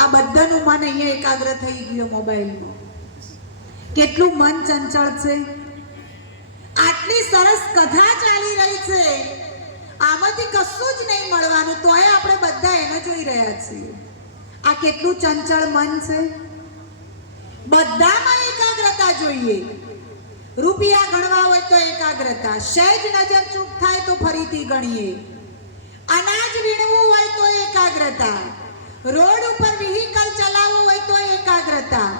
આ બધાનું મન અહીંયા એકાગ્ર થઈ ગયું મોબાઈલમાં. કેટલું મન ચંચળ છે. આટલી સરસ કથા ચાલી રહી છે, આમાંથી કશું જ નહીં મળવાનું, તોય આપણે બધા એને જોઈ રહ્યા છીએ. આ કેટલું ચંચળ મન છે. બધામાં એકાગ્રતા જોઈએ. રૂપિયા ગણવા હોય તો એકાગ્રતા, સહેજ નજર ચૂક થાય તો ફરીથી ગણીએ. અનાજ વીણવું હોય તો એકાગ્રતા, રોડ ઉપર વ્હીકલ ચલાવવું હોય તો એકાગ્રતા,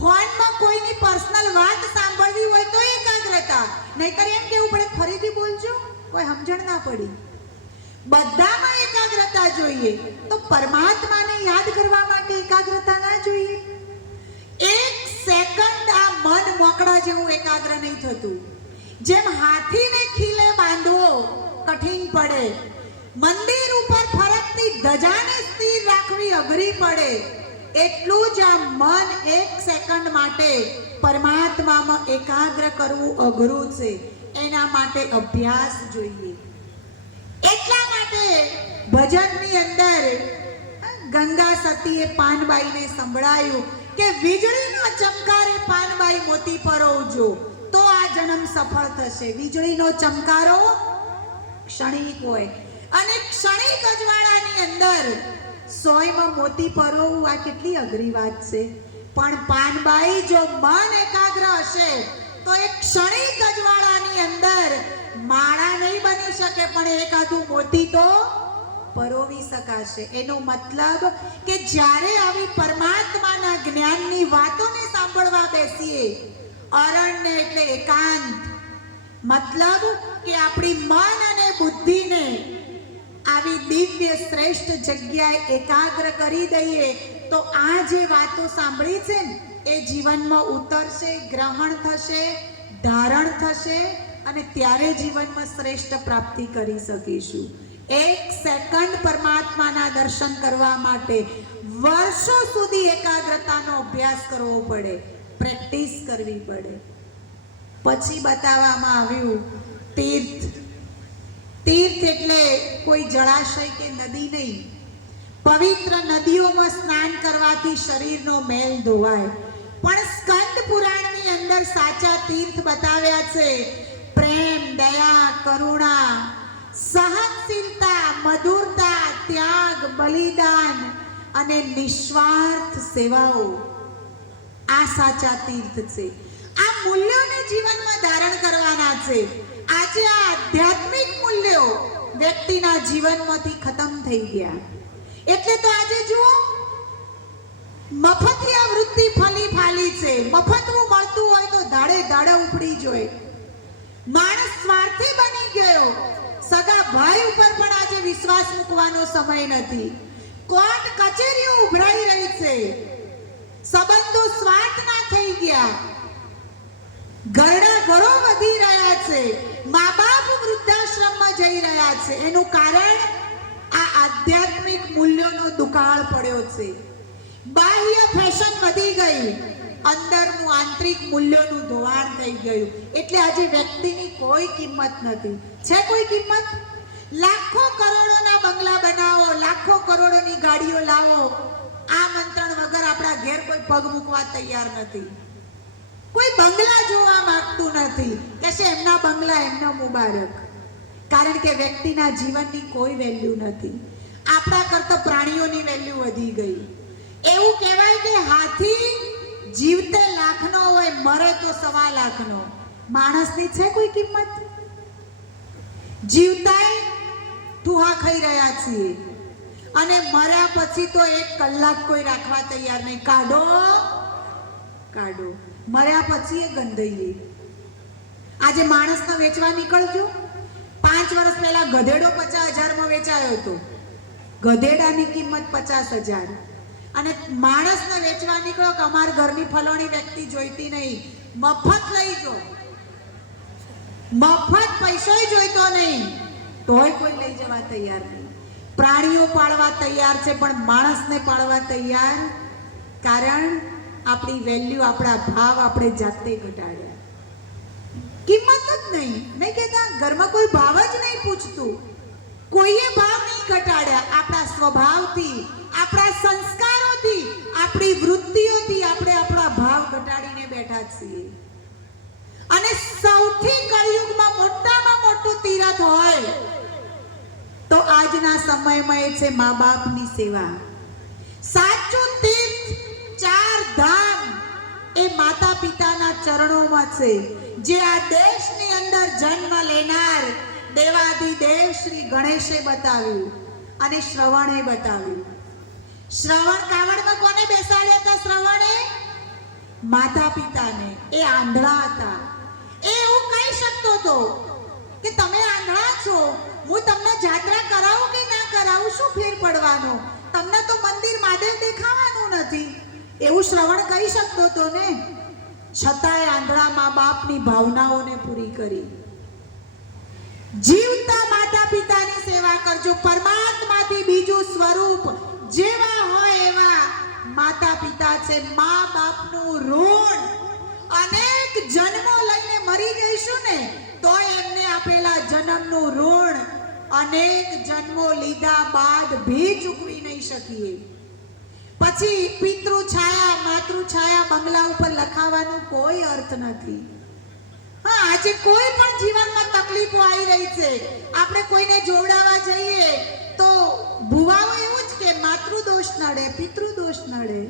ફોનમાં કોઈની પર્સનલ વાત સાંભળવી હોય તો એકાગ્રતા. નહીતર એમ કેવું પડે ફરીથી બોલજો, કોઈ સમજણ ના પડી. બધામાં એકાગ્રતા જોઈએ. તો પરમાત્માને યાદ કરવા માટે એકાગ્રતા ના જોઈએ? એક સેકન્ડ આ મન મોકળા જેવું એકાગ્ર નહીં થતું. જેમ હાથીને ખીલે બાંધવો કઠિન પડે, મંદિર ઉપર ફરકતી ધજાને સ્થિર રાખવી અઘરી પડે, એટલું જ આ મન એક સેકન્ડ માટે પરમાત્મામાં એકાગ્ર કરવું અઘરું છે. એના માટે અભ્યાસ જોઈએ. એટલા માટે ભજનની અંદર ગંગા સતીએ પાનબાઈને સંભળાયું કે વીજળીનો ચમકારે પાનબાઈ મોતી પરોવજો તો આ જન્મ સફળ થશે. વીજળીનો ચમકારો ક્ષણિક હોય અને ક્ષણિક અજવાળાની અંદર સોયમાં મોતી પરોવવું આ કેટલી અઘરી વાત છે. પણ પાનબાઈ જો મન એકાગ્ર હશે તો એક ક્ષણિક અજવાળાની અંદર માળા નહીં બની શકે, પણ એકાદું મોતી તો પરોવી શકાશે. એનો મતલબ કે જ્યારે આવી પરમાત્માના જ્ઞાનની વાતોને સાંભળવા બેસીએ, અરણ્ય એટલે એકાંત, મતલબ કે આપણી મન અને બુદ્ધિને આવી દિવ્ય શ્રેષ્ઠ જગ્યાએ એકાગ્ર કરી દઈએ તો આ જે વાતો સાંભળી છે ને એ જીવનમાં ઉતરશે, ગ્રહણ થશે, ધારણ થશે અને ત્યારે જીવનમાં શ્રેષ્ઠ પ્રાપ્તિ કરી શકીશું. એક સેકન્ડ પરમાત્માના દર્શન કરવા માટે વર્ષો સુધી એકાગ્રતાનો અભ્યાસ કરવો પડે, પ્રેક્ટિસ કરવી પડે. પછી બતાવવામાં આવ્યું તીર્થ. તીર્થ એટલે કોઈ જળાશય કે નદી નહીં. પવિત્ર નદીઓમાં સ્નાન કરવાથી શરીરનો મેલ ધોવાય. પણ સ્કંદ પુરાણની અંદર સાચા તીર્થ બતાવ્યા છે. પ્રેમ, દયા, કરુણા, સહનશીલતા, મધુરતા, ત્યાગ, બલિદાન અને નિસ્વાર્થ સેવાઓ આ સાચા તીર્થ છે. આ મૂલ્યોને જીવનમાં ધારણ કરવાના છે. આજે આ આધ્યાત્મિક મૂલ્યો વ્યક્તિના જીવનમાંથી ખતમ થઈ ગયા. એટલે તો આજે જુઓ મફતિયા વૃત્તિ ફલી ફાલી છે. મફતનું મળતું હોય તો ધાડે ધાડા ઉપડી જોઈએ. માણસ સ્વાર્થી બની ગયો. સગા ભાઈ ઉપર પણ આજે વિશ્વાસ મૂકવાનો સમય નથી. કોર્ટ કચેરીઓ ઉભરાઈ રહી છે. સંબંધો સ્વાર્થના થઈ ગયા. ઘરડા ઘરો વધી રહ્યા છે. મા બાપ વૃદ્ધાશ્રમમાં જઈ રહ્યા છે. એનું કારણ આ આધ્યાત્મિક મૂલ્યોનો દુકાળ પડ્યો છે. બાહ્ય ફેશન વધી ગઈ, અંદરનું આંતરિક મૂલ્યોનું ધોવાણ થઈ ગયું. એટલે આજે વ્યક્તિની કોઈ કિંમત નથી. છે કોઈ કિંમત? લાખો કરોડોના બંગલા બનાવો, લાખો કરોડોની ગાડીઓ લાવો, આમંત્રણ વગર આપણા ઘેર કોઈ પગ મૂકવા તૈયાર નથી. કોઈ બંગલા જોવા માંગતું નથી. કહેશે એમના બંગલા એમના મુબારક. કારણ કે વ્યક્તિના જીવનની કોઈ વેલ્યુ નથી. આપણા કરતા પ્રાણીઓની વેલ્યુ વધી ગઈ. એવું કહેવાય કે હાથી જીવતે લાખનો હોય, મરે તો 1.25 લાખનો. માણસની છે કોઈ કિંમત? જીવતાય ઠુહા ખાઈ રહ્યા છીએ અને મર્યા પછી તો 1 કલાક કોઈ રાખવા તૈયાર નહીં. કાઢો કાઢો. મર્યા પછી એ ગંધાઈએ. આજે માણસને વેચવા નીકળજો. 5 વર્ષ પહેલા ગધેડો 50,000 વેચાયો હતો. ગધેડાની કિંમત 50,000. અને માણસને વેચવા નીકળો કે અમાર ઘરની ફલોણી વ્યક્તિ જોઈતી નહીં, મફત લઈ જો. મફત પૈસોય જોઈતો નહીં, તોય કોઈ લઈ જવા તૈયાર નહીં. પ્રાણીઓ પાળવા તૈયાર છે પણ માણસને પાળવા તૈયાર. કારણ આપણી વેલ્યુ, આપણા ભાવ આપણે જાતે ઘટાડ્યા. કિંમત જ નહીં કહેતા. ઘરમાં કોઈ ભાવ જ નહીં પૂછતું. કોઈએ ભાવ નહીં ઘટાડ્યા. આપણા સ્વભાવથી, આપણા સંસ્કારોથી છીએ. અને સૌથી કળિયુગમાં મોટામાં મોટું તીરથ હોય તો આજના સમયમાં એ છે મા બાપની સેવા. સાચું તીર્થ, ચાર ધામ એ માતા પિતાના ચરણોમાં છે. જે આ દેશની અંદર જન્મ લેનાર દેવાધિદેવ શ્રી ગણેશે બતાવ્યું અને શ્રવણે બતાવ્યું. શ્રવણ કાવડમાં કોને બેસાડ્યા હતા? શ્રવણે માતા પિતાને. એ આંધળા હતા. એ એવું કહી શકતો હતો કે તમે આંધળા છો, હું તમને જાત્રા કરાવું કે ના કરાવું, શું ફેર પડવાનો, તમને તો મંદિર મહાદેવ દેખાવાનું નથી, એવું શ્રવણ કહી શકતો હતો ને. છતાંય આંધળા મા બાપની ભાવનાઓને પૂરી કરી. જીવતા માતા પિતાની સેવા કરજો. પરમાત્માથી બીજું સ્વરૂપ જેવા હોય એવા માતા પિતા છે. મા બાપનું ઋણ અનેક જન્મો લઈને મરી જઈશું ને તો એમને આપેલા જન્મનું ઋણ અનેક જન્મો લીધા બાદ ભી ચૂકવી નહીં શકીએ. પછી પિતૃ છાયા માતૃ છાયા બંગલા ઉપર લખાવવાનો કોઈ અર્થ નથી. હા, આજે કોઈ પણ જીવનમાં તકલીફો આવી રહી છે, આપણે કોઈને જોવડાવવા જઈએ તો ભુવાઓ એવું જ કે માતૃ દોષ નડે, પિતૃ દોષ નડે.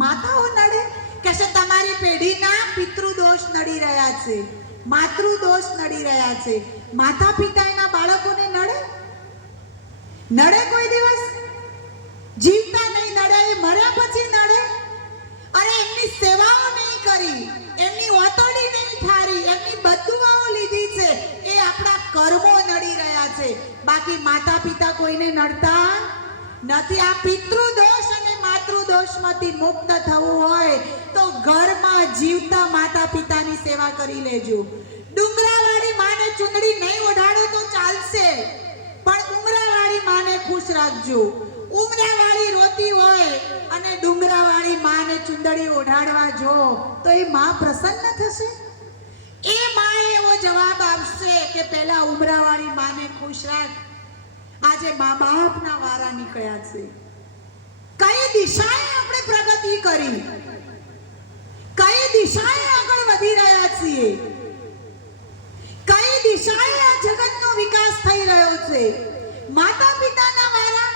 માતાઓ નડે કે છે તમારી પેઢીના પિતૃ દોષ નડી રહ્યા છે, માતૃ દોષ નડી રહ્યા છે. માતા પિતા એના બાળકોને નડે? નડે કોઈ દિવસ? જીવતા નહીં નડે, મર્યા પછી નડે. અરે એમની સેવાઓ નહીં કરી, એમની ઓતોડી નહીં ઠારી, એમની બદદુઆઓ લીધી છે, એ આપણા કર્મો નડી રહ્યા છે. બાકી માતા પિતા કોઈને નડતા નથી. આ પિતૃ દોષ અને માતૃ દોષમાંથી મુક્ત થવું હોય તો ઘરમાં જીવતા માતા પિતાની સેવા કરી લેજો. ડુંગરાવાળી માને ચુંદડી નહીં ઓઢાડો તો ચાલશે, પણ ઉમરાવાળી માને ખુશ રાખજો. ઉમરાવાળી રોતી હોય અને ડુંગરાવાળી માને ચુંદડી ઓઢાડવા જો તો એ માં પ્રસન્ન થશે? એ માં એવો જવાબ આપશે કે પહેલા ઉમરાવાળી માને ખુશ રાખ. આજે મા બાપના વારા નીકળ્યા છે. કઈ દિશાએ આપણે પ્રગતિ કરી, કઈ દિશાએ આગળ વધી રહ્યા છીએ, કઈ દિશાએ આ જગતનો વિકાસ થઈ રહ્યો છે? માતા પિતાના વારા.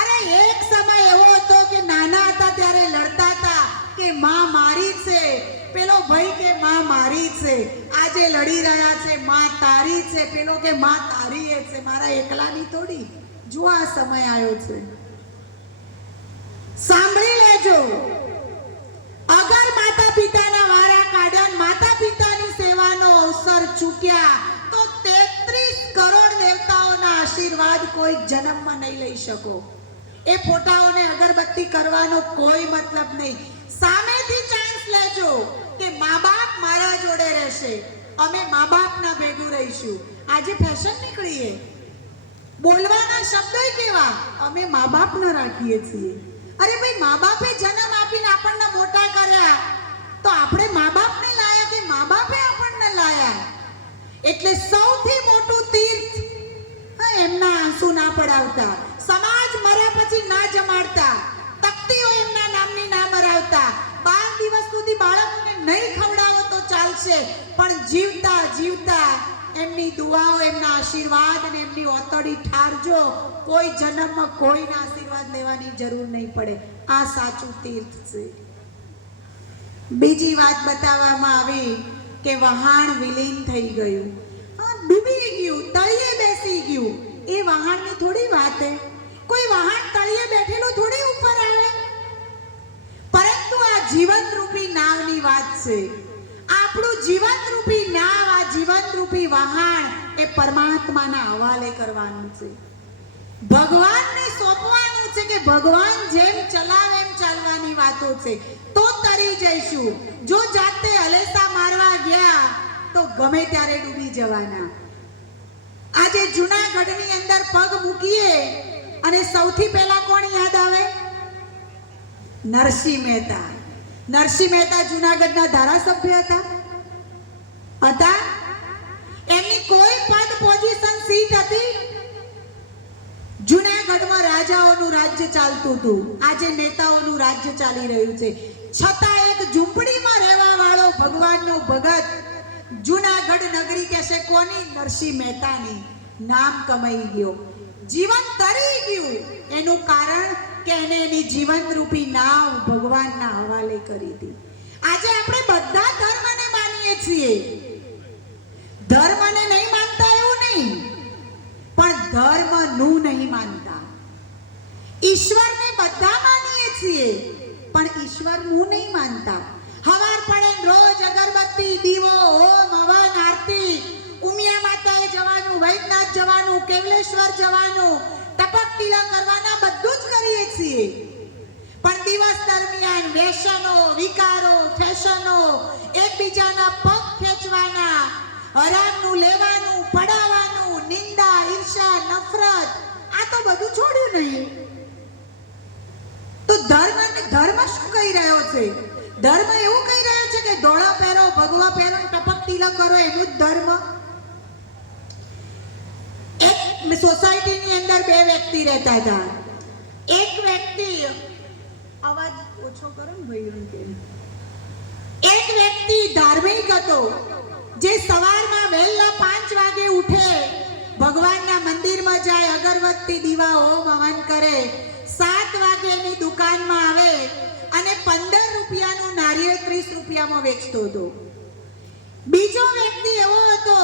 અરે એક સમય એવો હતો કે નાના હતા ત્યારે લડતા હતા કે માં મારી છે, પેલો ભાઈ કે માં મારી છે. આજે લડી રહ્યા છે માં તારી છે, પેલો કે માં તારી છે, મારા એકલાની થોડી. જો આ સમય આવ્યો છે, સાંભળી લેજો. અગર માતા પિતાના વારા કાઢ્યા, માતા પિતાની સેવાનો અવસર ચૂક્યા તો 33 કરોડ દેવતાઓના આશીર્વાદ કોઈ જન્મમાં નહીં લઈ શકો. એ ફોટાઓને અગરબત્તી કરવાનો કોઈ મતલબ નહીં. સામેથી ચાન્સ લેજો કે મા બાપ મારા જોડે રહેશે, અમે મા બાપના ભેગું રહીશું. આજે ફેશન નીકળીએ, બોલવાના શબ્દો કેવા, અમે મા બાપના રાખીએ છીએ. અરે ભાઈ, મા બાપે જન્મ આપીને આપણને મોટા કર્યા તો આપણે મા બાપને લાયા કે મા બાપે આપણને લાયા? એટલે સૌથી મોટું તીર્થ એમના આંસુ ના પડાવતા, સમાજ મર્યા પછી ના જમાડતા, તકતીઓ એમના નામની ના મરાવતા, 12 દિવસ સુધી બાળકોને નહીં ખવડાવો તો ચાલશે, પણ જીવતા જીવતા એમની દુઆઓ, એમના આશીર્વાદ અને એમની ઓતડી ઠારજો. કોઈ જન્મમાં કોઈના આશીર્વાદ લેવાની જરૂર નહીં પડે. આ સાચું તીર્થ છે. બીજી વાત બતાવવામાં આવી કે વહાણ વિલીન થઈ ગયું, ડૂબી ગયું, તળિયે બેસી ગયું. એ વહાણની થોડી વાત છે. કોઈ વહાણ તળિયે બેઠેલું થોડી ઉપર આવે. પરંતુ આ જીવન રૂપી નાવની વાત છે. આપણું જીવન રૂપી નાવ, આ જીવન રૂપી વહાણ એ પરમાત્માના હવાલે કરવાનું છે. ભગવાનને સોંપવાનું છે કે ભગવાન જેમ ચલાવે એમ ચાલવાની વાતો છે. તો તરી જઈશું. જો જાતે હલેસા મારવા ગયા તો ગમે ત્યારે ડૂબી જવાના. આજે જૂનાગઢની અંદર પગ મૂકીએ અને સૌથી પહેલા કોણ યાદ આવે? નરસિંહ મહેતા. નરસિંહ મહેતા જૂનાગઢના ધારાસભ્ય હતા. એમની કોઈ પદ પોઝિશન સીટ હતી? જૂનાગઢમાં રાજાઓનું રાજ્ય ચાલતું હતું. આજે નેતાઓનું રાજ્ય ચાલી રહ્યું છે. છતાં એક ઝૂંપડીમાં રહેવા વાળો ભગવાનનો ભગત જૂનાગઢ નગરી કહેશે કોની? નરસિંહ મહેતાની. નામ કમાઈ ગયો, જીવન તરી ગયું. એનું કારણ કે એને એની જીવન રૂપી નાવ ભગવાનના હવાલે કરી હતી. આજે આપણે બધા ધર્મને માનીએ છીએ. ધર્મને નહીં માનતા એવું નહીં, પણ ધર્મનું નહીં માનતા. ઈશ્વરને બધા માનીએ છીએ, પણ ઈશ્વરનું નહીં માનતા. હવાર પડે રોજ અગરબત્તી, દીવો, હોમ, હવન, આરતી, ઉમિયા માતાએ જવાનું, વૈદ્યનાથ જવાનું, કેવલેશ્વર જવાનું, ટપક ટીલા કરવાના, બધું જ કરીએ છીએ. પણ દિવસ દરમિયાન વ્યસનો, વિકારો, ફેશનો, એકબીજાના પગ ખેંચવાના, હરામનું લેવાનું, પડાવવાનું, નિંદા, ઈર્ષા, નફરત, આ તો બધું છોડ્યું નહીં. તો ધર્મ શું કહી રહ્યો છે? ધર્મ એવું કહી રહ્યો છે કે ધોળા પહેરો, ભગવા પહેરો, ટપક તિલક કરો, એનું જ ધર્મ. એક સોસાયટીની અંદર બે વ્યક્તિ રહેતા હતા. એક વ્યક્તિ, અવાજ ઓછો કરો ને ભાઈઓ. એક વ્યક્તિ ધાર્મિક હતો, જે સવારમાં વહેલા 5 વાગે ઉઠે, ભગવાનના મંદિરમાં જાય, અગરબત્તી, દીવા, હોમ, હવન કરે, 7 વાગે એની દુકાનમાં આવે અને 15 રૂપિયાનું નારિયેળ 30 રૂપિયામાં વેચતો હતો. બીજો વ્યક્તિ એવો હતો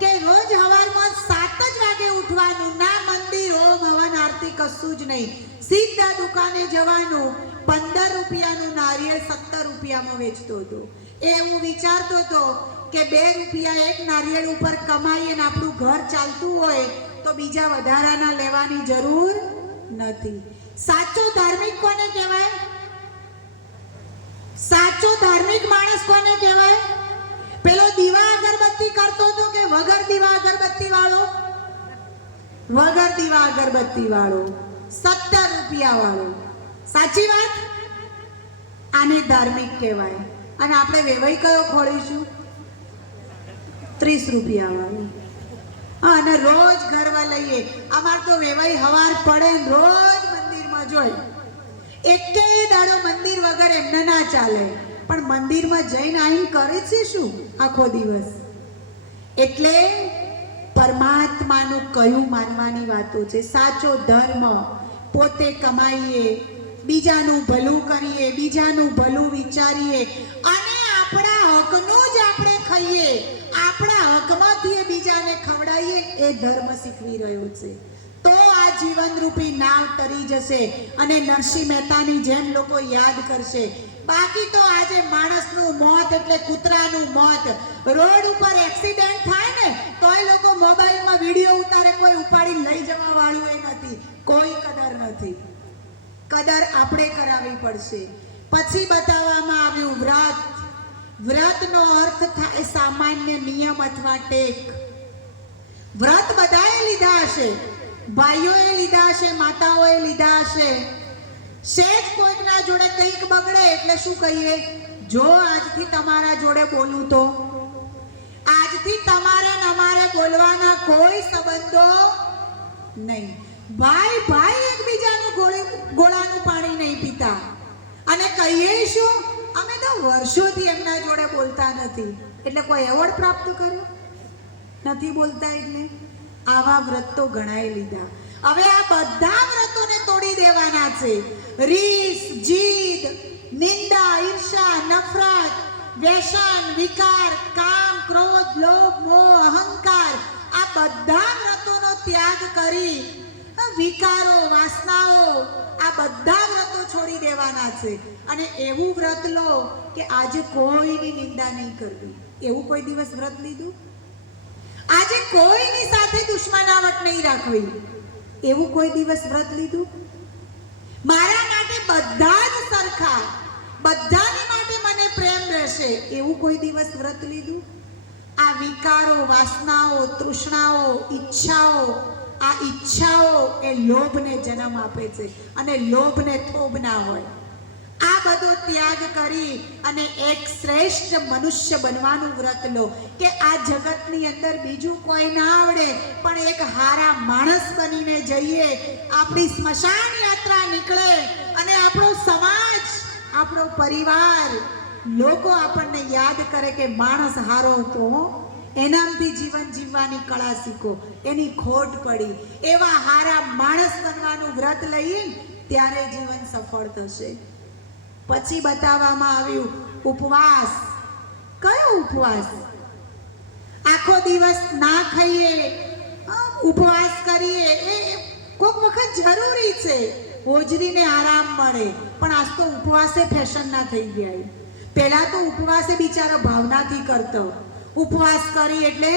કે રોજ સવારમાં 7 જ વાગે ઉઠવાનું, ના મંદિર, હોમ, હવન, આરતી કશું જ નહીં, સીધા દુકાને જવાનું, 15 રૂપિયાનું નારિયેળ 17 રૂપિયામાં વેચતો હતો. એ હું વિચારતો હતો કે 2 રૂપિયા એક નારિયેળ ઉપર કમાઈએ ને આપણું ઘર ચાલતું હોય તો બીજા વધારાના લેવાની જરૂર નથી. સાચો ધાર્મિક કોને કહેવાય? સાચો ધાર્મિક માણસ કોને કહેવાય? પેલો દીવા અગરબત્તી કરતો હતો કે વગર દીવા અગરબત્તી વાળો? વગર દીવા અગરબત્તી વાળો, 17 રૂપિયા વાળો. સાચી વાત? આને ધાર્મિક કહેવાય. અને આપણે વેવાઈ કયો ખોલીશું? 30 રૂપિયા વાળો. અને રોજ ઘરવા લઈએ. અમાર તો વેવાઈ હવાર પડે રોજ મંદિરમાં જોઈ. એકેય દાડો મંદિર વગર એમને ના ચાલે. પણ મંદિરમાં જઈને આવીને કરે છે શું આખો દિવસ? એટલે પરમાત્માનું કયું માનવાની વાતો છે. સાચો ધર્મ પોતે કમાઈએ, બીજાનું ભલું કરીએ, બીજાનું ભલું વિચારીએ અને આપણા હકનું જ આપણે ખાઈએ, આપણા હકમાંથી બીજાને ખવડાવીએ, એ ધર્મ શીખવી રહ્યો છે. તો આ જીવન રૂપી નાવ તરી જશે અને નરસિંહ મહેતાની જેમ લોકો યાદ કરશે. બાકી તો આજે માણસનું મોત એટલે કૂતરાનું મોત. રોડ ઉપર એક્સિડન્ટ થાય ને તોય લોકો મોબાઈલમાં વિડીયો ઉતારે, કોઈ ઉપાડી લઈ જવા વાળું એ નથી. કોઈ કદર નથી. કદર આપણે કરાવવી પડશે. પછી બતાવવામાં આવ્યું વ્રત. વ્રતનો અર્થ થાય સામાન્ય નિયમ અથવા ટેક. વ્રત બધાએ લીધા હશે, ભાઈઓએ લીધા હશે, માતાઓએ લીધા હશે. સેજ કોઈકના જોડે કંઈક બગડે એટલે શું કહીએ? જો આજથી તમારા જોડે બોલું તો આજથી તમારે ને અમારે બોલવાના કોઈ સંબંધો નહીં. ભાઈ ભાઈ એકબીજાનું ગોળાનું પાણી નહીં પીતા. અને કહીએ શું? અમે તો વર્ષોથી એમના જોડે બોલતા નથી, એટલે કોઈ એવોર્ડ પ્રાપ્ત કર્યો નથી બોલતા. એટલે આવા વ્રત તો ઘણાએ લીધા. હવે આ બધા વ્રતોને તોડી દેવાના છે. રીસ, જીદ, નિંદા, ઈર્ષા, નફરત, વ્યસન, વિકાર, કામ, ક્રોધ, લોભ, મોહ, અહંકાર, આ બધા વ્રતોનો ત્યાગ કરી વિકારો, વાસનાઓ, આ બધા વ્રતો છોડી દેવાના છે. અને એવું વ્રત લો કે આજે કોઈની નિંદા નહીં કરવી. એવું કોઈ દિવસ વ્રત લીધું? આજે કોઈની સાથે દુશ્મનાવટ નહીં રાખવી. એવું કોઈ દિવસ વ્રત લીધું? મારા માટે બધા જ સરખા, બધાની માટે મને પ્રેમ રહેશે, એવું કોઈ દિવસ વ્રત લીધું? આ વિકારો, વાસનાઓ, તૃષ્ણાઓ, ઈચ્છાઓ, આ ઈચ્છાઓ એ લોભને જન્મ આપે છે અને લોભને થોભ ના હોય. આ બધો ત્યાગ કરી અને એક શ્રેષ્ઠ મનુષ્ય બનવાનું વ્રત લો કે આ જગતની અંદર બીજું કોઈ ના આવડે પણ એક હારા માણસ બનીને જઈએ. આપણી સ્મશાન યાત્રા નીકળે અને આપણો સમાજ, આપણો પરિવાર, લોકો આપણને યાદ કરે કે માણસ હારો હતો, એનામથી જીવન જીવવાની કળા શીખો, એની ખોટ પડી, એવા હારા માણસ બનવાનું વ્રત લઈએ ત્યારે જીવન સફળ થશે. પછી બતાવવામાં આવ્યું ઉપવાસ. કયો ઉપવાસ? આખો દિવસ ના ખાઈએ, ઉપવાસ કરીએ, એ કોઈક વખત જરૂરી છે, હોજરીને આરામ મળે. પણ આજ તો ઉપવાસે ફેશન ના થઈ ગયા. પહેલા તો ઉપવાસે બિચારો ભાવનાથી કરતો. ઉપવાસ કરી એટલે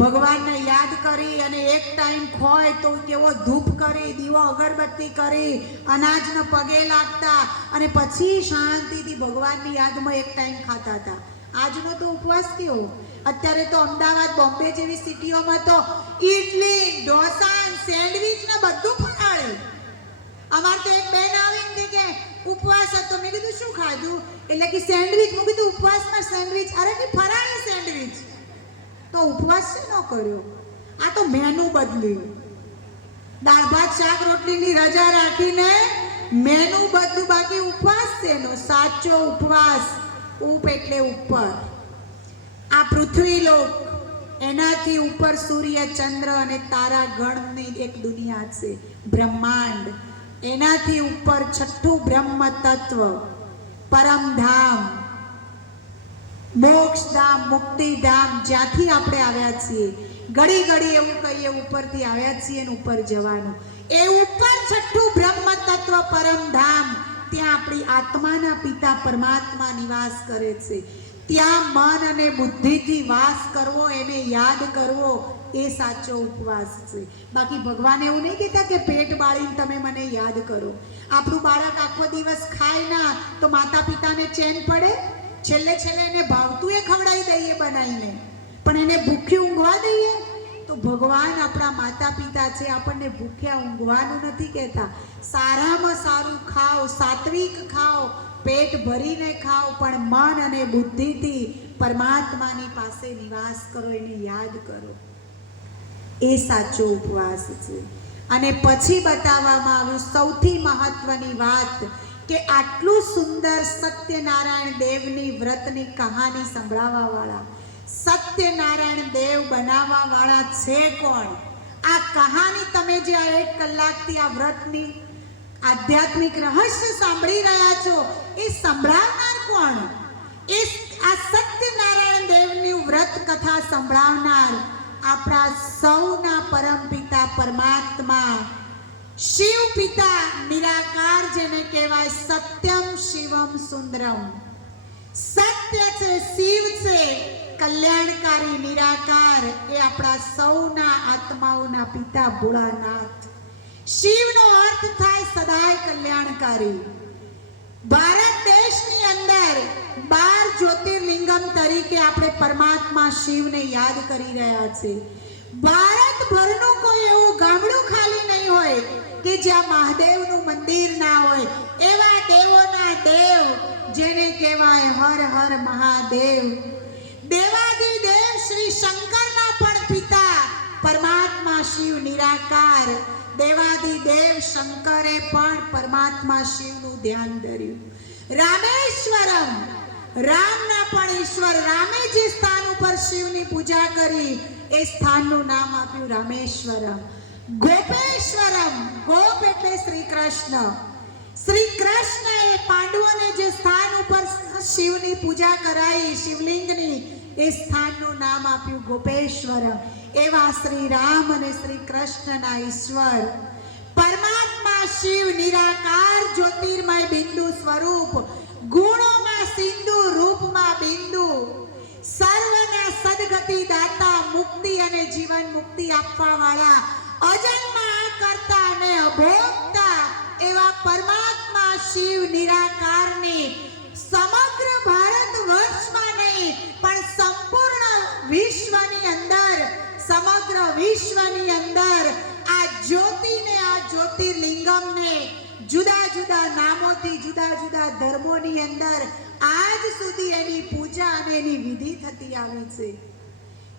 ભગવાનને યાદ કરી અને એક ટાઈમ ખોય તો કેવો ધૂપ કરી, દીવો અગરબત્તી કરી, અનાજને પગે લાગતા અને પછી શાંતિથી ભગવાનની યાદમાં એક ટાઈમ ખાતા હતા. આજનો તો ઉપવાસ કેવો? અત્યારે તો અમદાવાદ, બોમ્બે જેવી સિટીઓમાં તો ઇડલી, ઢોસા, સેન્ડવિચ ને બધું ફરાળે. અમાર તો એક બેન આવીને કે ઉપવાસ હતો. મેં કીધું શું ખાધું? એટલે કે સેન્ડવિચ. મેં કીધું ઉપવાસમાં સેન્ડવિચ? અરે કે ફરાળી સેન્ડવિચ. તો ઉપવાસ શેનો કર્યો? આ તો મેનુ બદલ્યું. દાળ ભાત શાક રોટલીની રજા રાખીને મેનુ બદલ્યું. બાકી ઉપવાસ શેનો? સાચો ઉપવાસ, ઉપ એટલે ઉપર. આ પૃથ્વી લોક, એનાથી ઉપર સૂર્ય, ચંદ્ર અને તારા ગણની એક દુનિયા છે, બ્રહ્માંડ. એનાથી ઉપર છઠ્ઠું બ્રહ્મ તત્વ, પરમધામ, મોક્ષધામ, મુક્તિધામ, જ્યાંથી આપણે આવ્યા છીએ. ઘડી ઘડી એવું કહીએ ઉપરથી આવ્યા છીએ ને ઉપર જવાનું. એ ઉપર છઠ્ઠું બ્રહ્મ તત્વ, પરમધામ, ત્યાં આપણી આત્માના પિતા પરમાત્મા નિવાસ કરે છે. ત્યાં મન અને બુદ્ધિથી વાસ કરવો, એને યાદ કરવો, એ સાચો ઉપવાસ છે. બાકી ભગવાન એવું નહીં કહેતા કે પેટ બાળીને તમે મને યાદ કરો. આપણું બાળક આખો દિવસ ખાય ના તો માતા પિતાને ચેન પડે? છેલ્લે છેલ્લે એને ભાવતું એ ખવડાવી દઈએ બનાવીને, પણ એને ભૂખ્યું ઊંઘવા દઈએ? તો ભગવાન આપણા માતા પિતા છે, આપણને ભૂખ્યા ઊંઘવાનું નથી કહેતા. સારામાં સારું ખાઓ, સાત્વિક ખાઓ, પેટ ભરીને ખાઓ, પણ મન અને બુદ્ધિથી પરમાત્માની પાસે નિવાસ કરો, એને યાદ કરો. એ સાચો ઉપવાસ છે. અને પછી બતાવવામાં આવ્યું સૌથી મહત્વની વાત કે આટલું સુંદર સત્યનારાયણ દેવની વ્રતની કહાની સંભળાવવા વાળા, સત્યનારાયણ દેવ બનાવવા વાળા છે કોણ? આ કહાની તમે જે આ 1 કલાકથી આ વ્રતની આધ્યાત્મિક રહસ્ય સાંભળી રહ્યા છો, એ સંભળાવનાર કોણ? એ આ સત્યનારાયણ દેવની વ્રત કથા સંભળાવનાર આપણા સૌના પરમપિતા પરમાત્મા, શિવ પિતા નિરાકાર, જેને કહેવાય સત્યમ શિવમ સુંદરમ. સત્ય છે, શિવ છે, કલ્યાણકારી નિરાકાર, એ આપણા સૌના આત્માઓના પિતા ભોળાનાથ. શિવનો અર્થ થાય સદાય કલ્યાણકારી. ભારત દેશની અંદર 12 જ્યોતિર્લિંગમ તરીકે આપણે પરમાત્મા શિવને યાદ કરી રહ્યા છે. ભારતભરનું કોઈ એવું ગામડું ખાલી નહીં હોય કે જ્યાં મહાદેવનું મંદિર ના હોય. એવા દેવોના દેવ, જેને કહેવાય હર હર મહાદેવ. દેવાદિદેવ શ્રી શંકરના પણ પિતા પરમાત્મા શિવ નિરાકાર. દેવાદિદેવ શંકરે પણ પરમાત્મા શિવનું ધ્યાન ધર્યું. રામેશ્વરમ, રામના પણ ઈશ્વર. રામે જે સ્થાન ઉપર શિવની પૂજા કરી, એ સ્થાનનું નામ આપ્યું રામેશ્વરમ. ગોપેશ્વરમ, ગોપ એટલે શ્રી કૃષ્ણ. શ્રી કૃષ્ણએ પાંડવોને જે સ્થાન ઉપર શિવની પૂજા કરાઈ, શિવલિંગની, એ સ્થાનનું નામ આપ્યું ગોપેશ્વરમ. એવા શ્રી રામ અને શ્રી કૃષ્ણના ઈશ્વર પરમાત્મા શિવ નિરાકાર, જ્યોતિર્મય બિંદુ સ્વરૂપ, ગુણોમાં સિંધુ, રૂપમાં બિંદુ, સર્વના સદગતિ દાતા, મુક્તિ અને જીવન મુક્તિ આપવા વાળા, અજન્મા કરતા અને અભોગતા એવા પરમાત્મા શિવ નિરાકારની સમગ્ર ભારત વર્ષમાં નહીં પણ સંપૂર્ણ વિશ્વની અંદર, સમગ્ર વિશ્વની અંદર આ જ્યોતિને, આ જ્યોતિર્લિંગમને જુદા જુદા નામોથી, જુદા જુદા ધર્મોની અંદર આજ સુધી એની પૂજા અને એની વિધિ થતી આવી છે.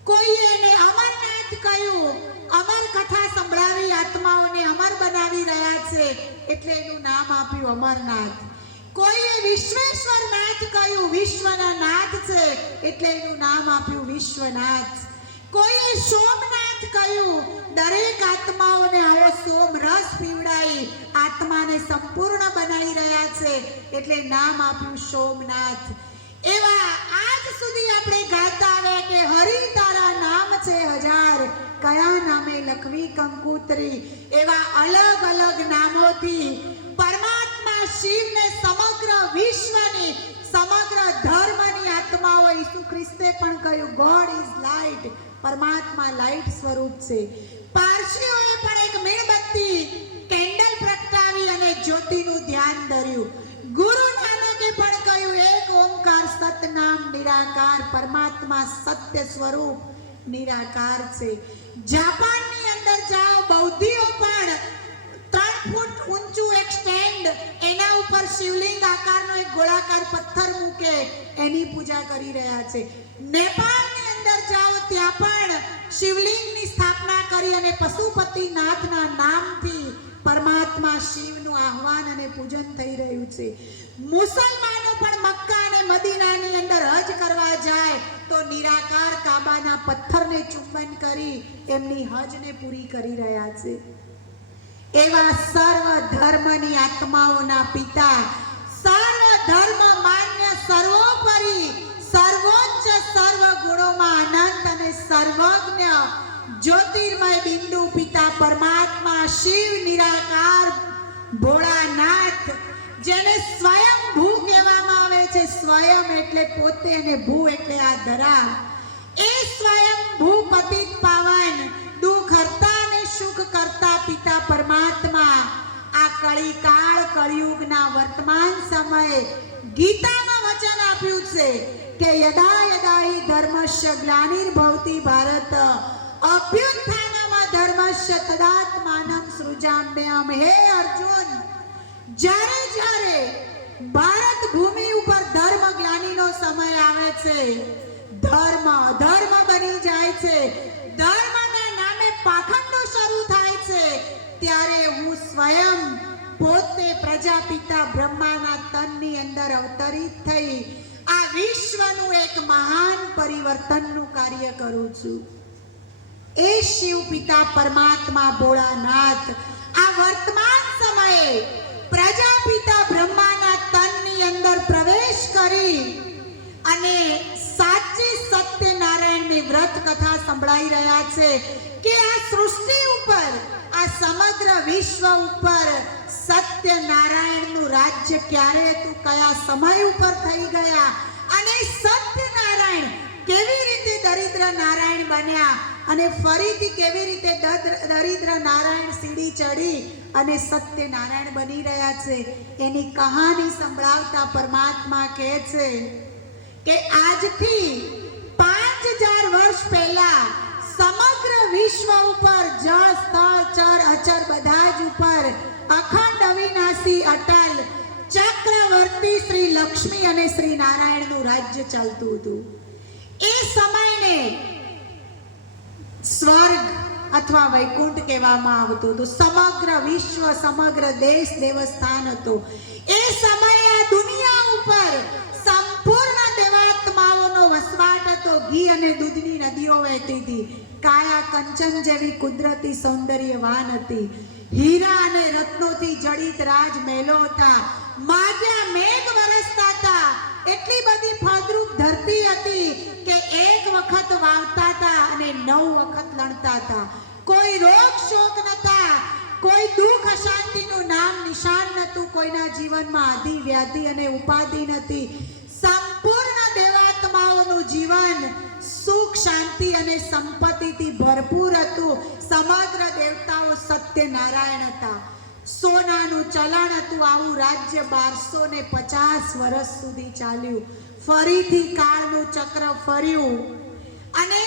કોઈએ એને અમરનાથ કહ્યું, અમર કથા સંભળાવી આત્માઓને અમર બનાવી રહ્યા છે, એટલે એનું નામ આપ્યું અમરનાથ. કોઈએ વિશ્વેશ્વર નાથ કહ્યું, વિશ્વના નાથ છે એટલે એનું નામ આપ્યું વિશ્વનાથ. કોઈએ સોમનાથ કહ્યું, દરેક આત્માઓને આવો સોમ રસ પીવડાવી આત્માને સંપૂર્ણ બનાવી રહ્યા છે એટલે નામ આપ્યું સોમનાથ. એવા આજ સુધી આપણે ગાતા આવ્યા કે હરિ તારા નામ છે હજાર, કયા નામે લખવી કંકુતરી. એવા અલગ અલગ નામોથી પરમાત્મા શિવને સમગ્ર વિશ્વની, સમગ્ર ધર્મની આત્માઓ, ઈસુ ખ્રિસ્તે પણ કહ્યું ગોડ ઇઝ લાઇટ, પરમાત્મા લાઇટ સ્વરૂપ છે. પારસીઓએ પણ એક મીણબત્તી કેન્ડલ પ્રગટાવી અને જ્યોતિનું ધ્યાન ધર્યું. ગુરુ નાનકે પણ કહ્યું એક ઓમકાર સતનામ નિરાકાર, પરમાત્મા સત્ય સ્વરૂપ નિરાકાર છે. જાપાનની અંદર જાઓ, બૌદ્ધિઓ પણ 3 ફૂટ ઊંચું એક સ્ટેન્ડ, એના ઉપર શિવલિંગ આકારનો એક ગોળાકાર પથ્થર મૂકે એની પૂજા કરી રહ્યા છે. નેપાળની અંદર જાઓ, ત્યાં પણ શિવલિંગની સ્થાપના કરી અને પશુપતિનાથના નામથી પરમાત્મા શિવનું આહવાન અને પૂજન થઈ રહ્યું છે. મુસલમાનો પણ મક્કા અને મદીનાની અંદર હજ કરવા જાય તો નિરાકાર કાબાના પથ્થરને ચુંબન કરી એમની હજને પૂરી કરી રહ્યા છે. એવા સર્વ ધર્મની આત્માઓના પિતા, સર્વ ધર્મ માન્ય, સર્વોપરી, સર્વોચ્ચ, સર્વ ગુણોમાં અનંત અને સર્વજ્ઞ જ્યોતિર્મય બિંદુ પિતા પરમાત્મા શિવ નિરાકાર ભોળાનાથ, જેને સ્વયંભૂ કહેવામાં આવે છે. સ્વયં એટલે પોતે અને ભૂ એટલે આ ધરા. એ સ્વયંભૂ પતિત પાવન, દુઃખ હરતા અને સુખ કરતા પિતા પરમાત્મા આ કળીકાળ કળિયુગના વર્તમાન સમયે ગીતામાં વચન આપ્યું છે કે યદા યદા હિ ધર્મસ્ય ગ્લાનિર્ભવતિ ભારત અભ્યુત્થાનમ ધર્મસ્ય તદાત્માનં સૃજામ્યહમ. હે અર્જુન, જ્યારે જ્યારે ભારત ભૂમિ ઉપર ધર્મ ગ્લાનિનો સમય આવે છે, ધર્મ અધર્મ બની જાય છે, ધર્મના નામે પાખંડો શરૂ થાય છે, ત્યારે હું સ્વયં પોતે પ્રજાપિતા બ્રહ્માના તનની અંદર અવતરિત થઈ આ વિશ્વનું એક મહાન પરિવર્તનનું કાર્ય કરું છું. એ શિવ પિતા પરમાત્મા ભોળાનાથ આ વર્તમાન સમયે પ્રજાપિતા બ્રહ્માના તનની અંદર પ્રવેશ કરી અને સાચી સત્યનારાયણની વ્રત કથા સંભળાઈ રહ્યા છે કે આ સૃષ્ટિ ઉપર, આ સમગ્ર વિશ્વ ઉપર સત્યનારાયણનું રાજ્ય ક્યારે હતું, કયા સમય ઉપર થઈ ગયા અને સત્યનારાયણ કેવી રીતે દરિદ્ર નારાયણ બન્યા અને ફરીથી કેવી રીતે દરિદ્ર નારાયણ સીડી ચડી અને સત્યનારાયણ બની રહ્યા છે, એની કહાની સંભળાવતા પરમાત્મા કહે છે કે આજથી 5000 વર્ષ પહેલા સમગ્ર વિશ્વ ઉપર જળ, સ્થળ, ચર, અચર બધા જ ઉપર અખંડ અવિનાશી અટલ ચક્રવર્તી શ્રી લક્ષ્મી અને શ્રી નારાયણનું રાજ્ય ચાલતું હતું. એ સમયને સ્વર્ગ અથવા વૈકુંઠ કહેવામાં આવતું હતું. સમગ્ર વિશ્વ, સમગ્ર દેશ દેવસ્થાન હતો. એ સમયે આ દુનિયા ઉપર સંપૂર્ણ દેવાત્માઓનો વસવાટ હતો. ઘી અને દૂધની નદીઓ વહેતી હતી. કાયા કંચન જેવી કુદરતી સૌંદર્યવાન હતી. હીરા અને રત્નોથી જડિત રાજમહેલો હતા. માગ્યા મેઘ વરસતા હતા. એટલી બધી ફળદ્રુપ ધરતી હતી કે એક વખત વાવતા હતા અને 9 વખત લણતા હતા. કોઈ રોગ શોક નતા, કોઈ દુઃખ અશાંતિનું નામ નિશાન નતું. કોઈના જીવનમાં આધિ વ્યાધિ અને ઉપાધિ નથી. સંપૂર્ણ દેવાત્માઓનું જીવન સુખ, શાંતિ અને સંપત્તિથી ભરપૂર હતું. સમગ્ર દેવતાઓ સત્યનારાયણ હતા. સોનાનું ચલણ હતું. આવું રાજ્ય 1250 વર્ષ સુધી ચાલ્યું. ફરીથી કાળનું ચક્ર ફર્યું અને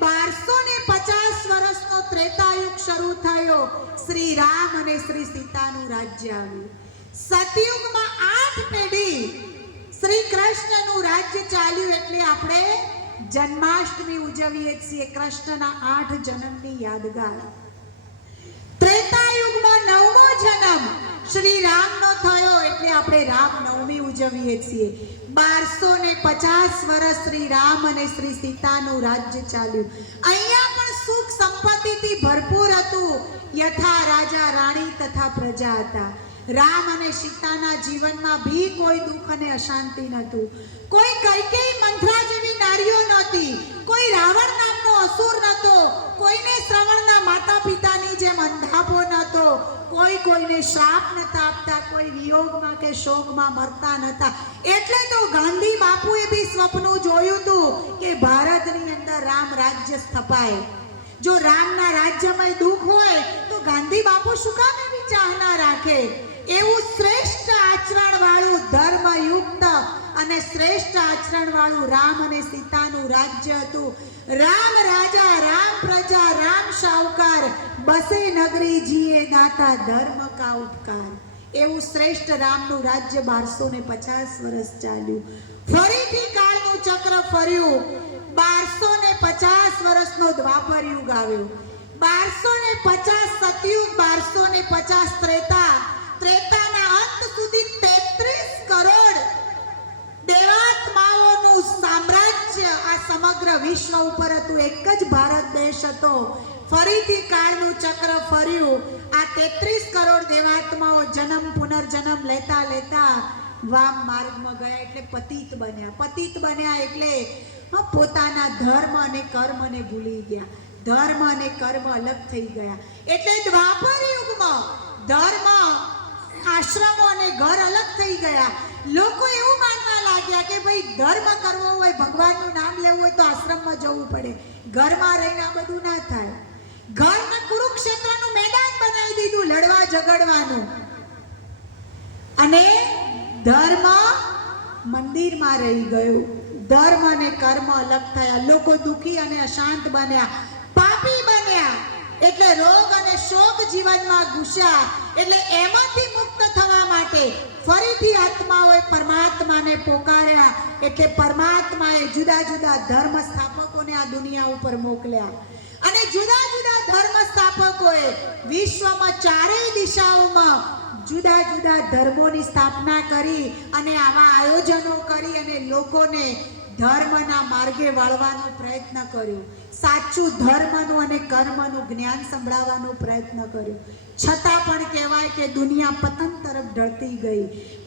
1250 વર્ષનો ત્રેતાયુગ શરૂ થયો. શ્રી રામ અને શ્રી સીતાનું રાજ્ય આવ્યું. સતયુગમાં 8 પેઢી શ્રી કૃષ્ણનું રાજ્ય ચાલ્યું. એટલે આપણે જન્માષ્ટમી ઉજવીએ છીએ, કૃષ્ણના 8 જન્મની યાદગાર. ત્રેતાયુગમાં 9મો જન્મ શ્રી રામનો થયો એટલે આપણે રામનવમી ઉજવીએ છીએ. 1250 વર્ષ શ્રી રામ અને શ્રી સીતાનું રાજ્ય ચાલ્યું. અહીંયા પણ સુખ સંપત્તિથી ભરપૂર હતું. યથા રાજા રાણી તથા પ્રજા હતા. રામ અને સીતાના જીવનમાં ભી કોઈ દુઃખ અને અશાંતિ નહોતું. કોઈ કૈકેયી મંથરા જેવી નારીઓ નહોતી. કોઈ રાવણ નામનો અસુર નહોતો. કોઈને શ્રવણના માતા પિતાની જેમ અંધાપો નહોતો. કોઈ કોઈને શ્રાપ નતા આપતા. કોઈ વિયોગમાં કે શોકમાં મરતા નતા. એટલે તો ગાંધી બાપુએ બી સ્વપ્ન જોયું હતું કે ભારતની અંદર રામ રાજ્ય સ્થપાય. જો રામના રાજ્યમાં દુઃખ હોય તો ગાંધી બાપુ શું કામ એવી ચાહના રાખે? એવું શ્રેષ્ઠ આચરણ વાળું ધર્મયુક્ત અને શ્રેષ્ઠ આચરણ વાળું રામ અને સીતાનું રાજ્ય હતું. રામ રાજા, રામ પ્રજા, રામ શાહુકાર, બસે નગરી જીએ ગાતા ધર્મ કા ઉપકાર. એવું શ્રેષ્ઠ રામનું રાજ્ય 1250 વર્ષ ચાલ્યું. ફરીથી કાળનું ચક્ર ફર્યું. 1250 વર્ષનો દ્વાપર યુગ આવ્યો. 1250 સતયુગ, 1250 ત્રેતા. ત્રેતાના અંત સુધી 33 કરોડ દેવાત્માઓનું સામ્રાજ્ય આ સમગ્ર વિશ્વ ઉપર હતું. એક જ ભારત દેશ હતો. ફરીથી કાળનું ચક્ર ફર્યું. આ 33 કરોડ દેવાત્માઓ જન્મ પુનર્જન્મ લેતા લેતા વામ માર્ગમાં ગયા એટલે પતિત બન્યા. પતિત બન્યા એટલે પોતાના ધર્મ અને કર્મને ભૂલી ગયા. ધર્મ અને કર્મ અલગ થઈ ગયા. એટલે દ્વાપર યુગમાં ધર્મ, આશ્રમો અને ઘર અલગ થઈ ગયા. લોકો એવું માનવા લાગ્યા કે ભાઈ ધર્મ કરવો હોય, ભગવાનનું નામ લેવું હોય તો આશ્રમમાં જવું પડે. ઘરમાં રહીને આ બધું ના થાય. ઘરને કુરુક્ષેત્રનું મેદાન બનાવી દીધું લડવા ઝઘડવાનું. અને ધર્મ મંદિરમાં રહી ગયું. ધર્મ અને કર્મ અલગ થયા. લોકો દુઃખી અને અશાંત બન્યા, પાપી બન્યા. એટલે રોગ અને શોક જીવનમાં ઘૂસ્યા. એટલે એમાંથી મુક્ત થવા માટે ફરીથી આત્માઓએ પરમાત્માને પોકાર્યા. એટલે પરમાત્માએ જુદા જુદા ધર્મ સ્થાપકોને આ દુનિયા ઉપર મોકલ્યા. અને જુદા જુદા ધર્મ સ્થાપકોએ વિશ્વમાં ચારેય દિશાઓમાં જુદા જુદા ધર્મોની સ્થાપના કરી અને આવા આયોજનો કરી અને લોકોને ધર્મના માર્ગે વાળવાનો પ્રયત્ન કર્યો. સાચું ધર્મનું અને કર્મનું જ્ઞાન સંભળાવવાનો પ્રયત્ન કર્યો. છતાં પણ કહેવાય કે દુનિયા પતન તરફ ઢળતી ગઈ.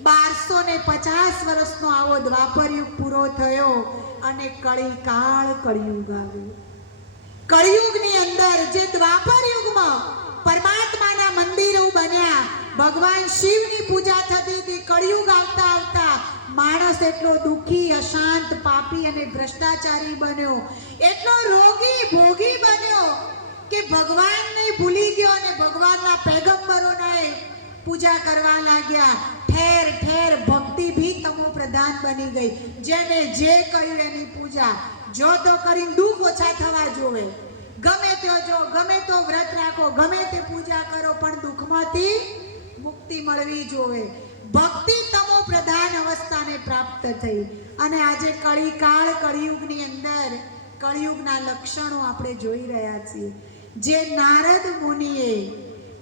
1250 વર્ષનો આવો દ્વાપર યુગ પૂરો થયો અને કળિકાળ કળિયુગ આવ્યો. કળિયુગની અંદર જે દ્વાપર યુગમાં પરમાત્માના મંદિરો બન્યા, ભગવાન શિવની પૂજા થતી હતી, કળિયુગ આવતા આવતા માણસ એટલો દુઃખી, અશાંત, પાપી અને ભ્રષ્ટાચારી બન્યો, એટલો રોગી ભોગી બન્યો કે ભગવાનને ભૂલી ગયો અને ભગવાનના પૈગંબરોને પૂજા કરવા લાગ્યા. ઠેર ઠેર ભક્તિ ભી તમો પ્રધાન બની ગઈ. જેને જે કહ્યું એની પૂજા. જો તો કરીને દુઃખ ઓછા થવા જોવે. ગમે તે જો, ગમે તો વ્રત રાખો, ગમે તે પૂજા કરો, પણ દુઃખમાંથી મુક્તિ મળવી જોવે. ભક્તિ તમો પ્રધાન અવસ્થાને પ્રાપ્ત થઈ. અને આજે કળિકાળ કળિયુગની અંદર કળિયુગના લક્ષણો આપણે જોઈ રહ્યા છીએ. જે નારદ મુનિએ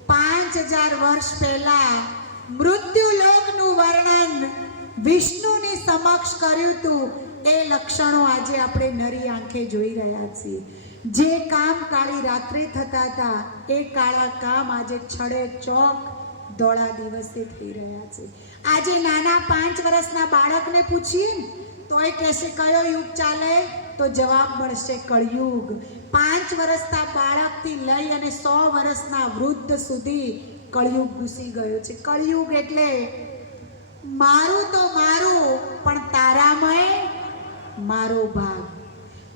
5000 વર્ષ પહેલા મૃત્યુલોકનું વર્ણન વિષ્ણુની સમક્ષ કર્યું હતું, એ લક્ષણો આજે આપણે નરી આંખે જોઈ રહ્યા છીએ. જે કામ કાળી રાત્રે થતા હતા એ કાળા કામ આજે છડે ચોક દોડા દિવસે થઈ રહ્યા છે. આજે નાના 5 વર્ષના બાળકને પૂછીએ તોય કહેશે કયો યુગ ચાલે, તો જવાબ મળશે કળિયુગ. 5 વર્ષના બાળકથી લઈ અને 100 વર્ષના વૃદ્ધ સુધી કળિયુગ ઘૂસી ગયો છે. કળિયુગ એટલે મારું તો મારું પણ તારામય મારો ભાગ.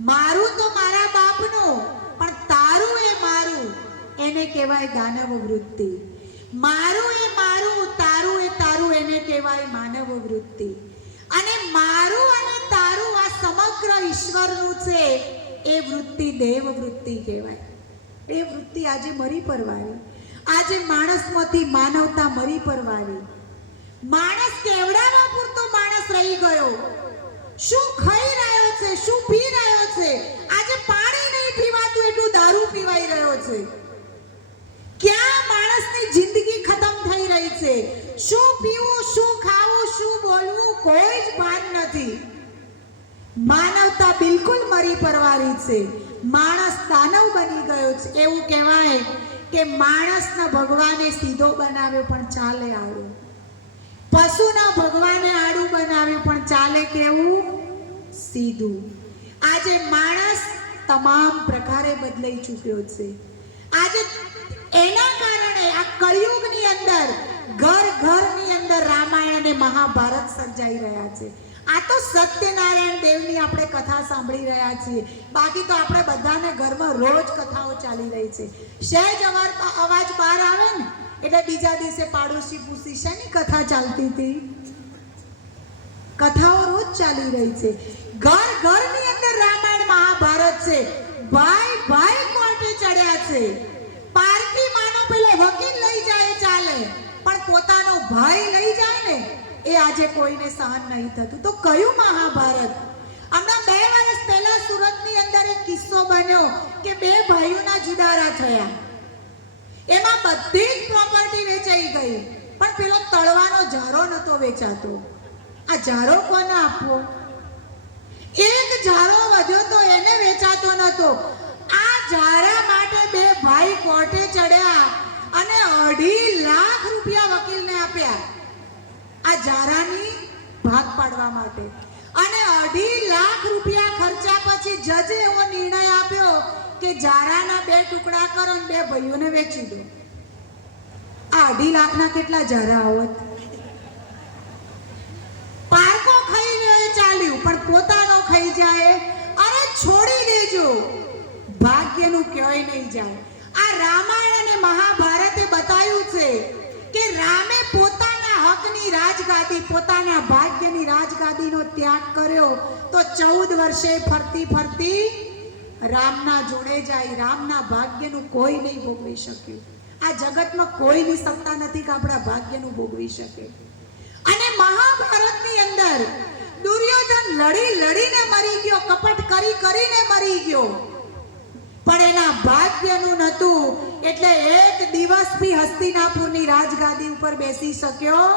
મારું તો મારા બાપનું પણ તારું એ મારું, એને કહેવાય દાનવ વૃત્તિ. મારું એ મારું, તારું એ તારું, એને કહેવાય માનવ વૃત્તિ. અને મારું અને તારું આ સમગ્ર ઈશ્વરનું છે એ વૃત્તિ દેવ વૃત્તિ કહેવાય. એ વૃત્તિ આજે મરી પરવારી. આજે માણસમાંથી માનવતા મરી પરવારી. માણસ કેવડાવા પૂરતો માણસ રહી ગયો. શું ખાઈ રહ્યો છે, શું પી રહ્યો છે? આજે પાણી નહીં પીવાતું એટલું દારૂ પીવાઈ રહ્યો છે. ક્યાં માણસની જિંદગી ખતમ થઈ રહી છે. શું પીવું, શું ખાવું, શું બોલવું કોઈ જ ભાન નથી. માનવતા બિલકુલ મરી પરવારી છે. માણસ દાનવ બની ગયો છે. એવું કહેવાય કે માણસના ભગવાને સીધો બનાવ્યો પણ ચાલે આડું, પશુના ભગવાને આડું બનાવ્યું પણ ચાલે કેવું, સીધું. આજે માણસ તમામ પ્રકારે બદલાઈ ચૂક્યો છે. આજે એના કારણે આ કળિયુગની અંદર ઘર ઘરની અંદર રામાયણ અને મહાભારત સર્જાઈ રહ્યા છે. આ તો સત્યનારાયણ દેવની આપણે કથા સાંભળી રહ્યા છીએ. બાકી તો આપણે બધાને ઘરમાં રોજ કથાઓ ચાલી રહી છે. સહેજ અવાજ બહાર આવે ને એટલે બીજા દિવસે પાડોશી પૂછી શેની કથા ચાલતી હતી. કથાઓ રોજ ચાલી રહી છે. ઘર ઘરની અંદર રામાયણ મહાભારત છે. ભાઈ ભાઈ કોર્ટે ચડ્યા છે. પારકી માનો પેલો વકીલ લઈ જાય ચાલે, પણ પોતાનો ભાઈ લઈ જાય ને એ આજે કોઈને સહન નહીં થતું. તો કયું મહાભારત? હમણાં 2 વર્ષ પહેલા સુરતની અંદર એક કિસ્સો બન્યો કે 2 ભાઈઓના જુદારા થયા. એમાં બધી જ પ્રોપર્ટી વેચાઈ ગઈ, પણ પેલો તળવાનો જારો નતો વેચાતો. આ જારો કોને આપવો? એક જારો વધ્યો તો એને વેચાતો નતો. આ જારા માટે 2 ભાઈ કોર્ટે ચડ્યા અને 2.5 લાખ રૂપિયા વકીલને આપ્યા આ જારાની ભાગ પાડવા માટે. અને 2.5 લાખ રૂપિયા ખર્ચા પછી જજે એવો નિર્ણય આપ્યો કે જારાના 2 ટુકડા કરો અને 2 ભાઈઓને વેચી દો. આ 2.5 લાખના કેટલા જારા હોત? પારકો ખાઈ ગયો ચાલ્યું, પણ પોતાનો ખાઈ જાય અરે છોડી દેજો, ભાગ્યનું ક્યાંય નહીં જાય. આ રામાયણ અને મહાભારતે બતાવ્યું છે કે રામે પોતાના હકની રાજગાદી, પોતાના ભાગ્યની રાજગાદીનો ત્યાગ કર્યો તો 14 વર્ષે ફરતી ફરતી રામના જોડે જાય. રામના ભાગ્યનું કોઈ નહીં ભોગવી શક્યું. આ જગતમાં કોઈની સત્તા નથી કે આપણા ભાગ્યનું ભોગવી શકે. અને મહાભારતની અંદર દુર્યોધન લડી લડીને મરી ગયો, કપટ કરી કરીને મરી ગયો, પણ એના ભાગ્યનું નહોતું. એટલે એક દિવસ બી હસ્તિનાપુરની રાજગાદી ઉપર બેસી શક્યો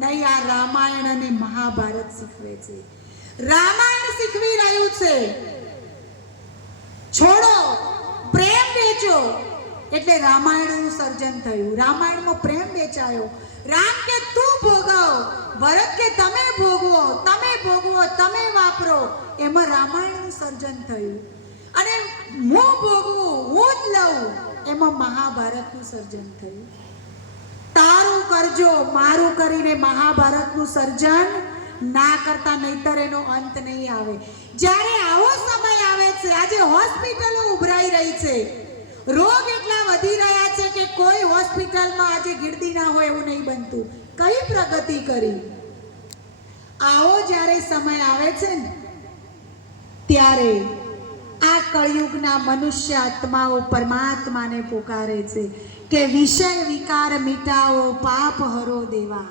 નહીં. આ રામાયણ અને મહાભારત શીખવે છે. રામાયણ શીખવી રહ્યું છે છોડો, પ્રેમ વેચો. એટલે રામાયણનું સર્જન થયું. રામાયણમાં પ્રેમ વેચાયો. રામ કે તું ભોગવ, ભરત કે તમે ભોગવો, તમે ભોગવો, તમે વાપરો. એમાં રામાયણનું સર્જન થયું. અને હું ભોગવું, હું જ લઉં, એમાં મહાભારતનું સર્જન થયું. તારું કરજો મારું કરીને મહાભારતનું સર્જન ના કરતા, નહીતર એનો અંત નહીં આવે. જ્યારે આવો સમય આવે છે, આજે હોસ્પિટલો ઉભરાઈ રહી છે, રોગ એટલા વધી રહ્યા છે કે કોઈ હોસ્પિટલમાં આજે ગીર્દી ના હોય એવું નહીં બનતું. કઈ પ્રગતિ કરી? આવો જ્યારે સમય આવે છે ને ત્યારે આ કળિયુગના મનુષ્ય આત્માઓ પરમાત્માને પોકારે છે કે વિષય વિકાર મિટાવો, પાપ હરો દેવા.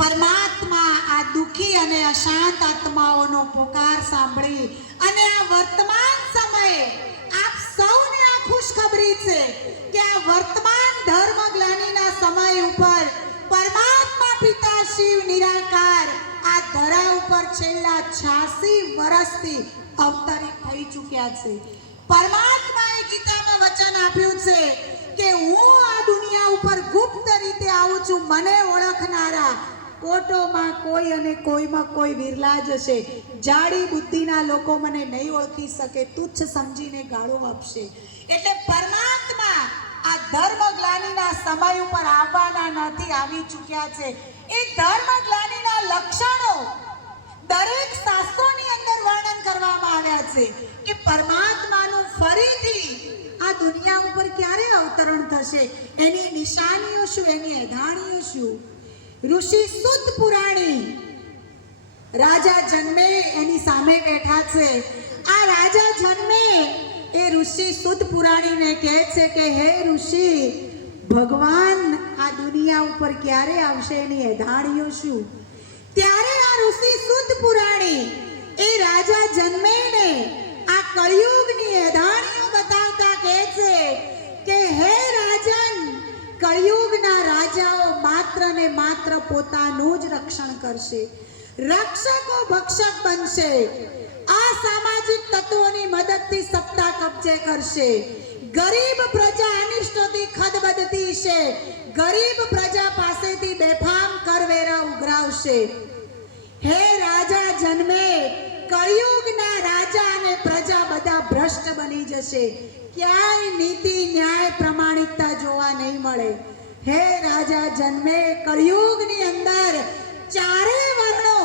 પરમાત્મા આ દુઃખી અને અશાંત આત્માઓનો પોકાર સાંભળી અને આ વર્તમાન સમયે આપ સૌને આ ખુશખબરી છે કે આ વર્તમાન ધર્મ ગ્લાનિના સમય ઉપર પરમાત્મા પિતા શિવ નિરાકાર આ ધરા ઉપર છેલ્લા 86 વર્ષથી અવતરિત થઈ ચૂક્યા છે. પરમાત્માએ ગીતામાં વચન આપ્યું છે કે હું આ દુનિયા ઉપર ગુપ્ત રીતે આવું છું. મને ઓળખનારા કોટોમાં કોઈ અને કોઈમાં કોઈ વિરલા જ હશે. જાડી બુદ્ધિના લોકો મને નહીં ઓળખી શકે, તુચ્છ સમજીને ગાળો આપશે. એટલે પરમાત્મા આ ધર્મ ગ્લાનિના સમય ઉપર આવવાના નથી, આવી ચૂક્યા છે. એ ધર્મ ગ્લાનિના લક્ષણો દરેક શાસ્ત્રોની અંદર વર્ણન કરવામાં આવ્યા છે કે પરમાત્માનું ફરીથી આ દુનિયા ઉપર ક્યારે અવતરણ થશે, એની નિશાનીઓ શું, એની એધાણીઓ શું. ઋષિ સુત પુરાણી રાજા જન્મે એની સામે બેઠા છે. આ રાજા જન્મે એ ઋષિ સુત પુરાણીને કહે છે કે હે ઋષિ, ભગવાન આ દુનિયા ઉપર ક્યારે આવશે, એની એધાણીઓ શું. ત્યારે આ ઋષિ સુત પુરાણી એ રાજા જન્મેને આ કળિયુગની એધાણીઓ બતાવતા કહે છે કે હે રાજન, કળિયુગના રાજાઓ માત્ર અને માત્ર પોતાનું જ રક્ષણ કરશે. રક્ષકો ભક્ષક બનશે. અસામાજિક તત્વોની મદદથી સત્તા કબજે કરશે. ગરીબ પ્રજા અનિષ્ટોથી ખદબદતી છે. ગરીબ પ્રજા પાસેથી બેફામ કરવેરા ઉઘરાવશે. હે રાજા જન્મે, કળિયુગના રાજા અને પ્રજા બધા ભ્રષ્ટ બની જશે. ક્યાંય નીતિ ન્યાય પ્રમાણિકતા જોવા નહીં મળે. હે રાજા જન્મે, કળિયુગની અંદર ચારે વર્ણો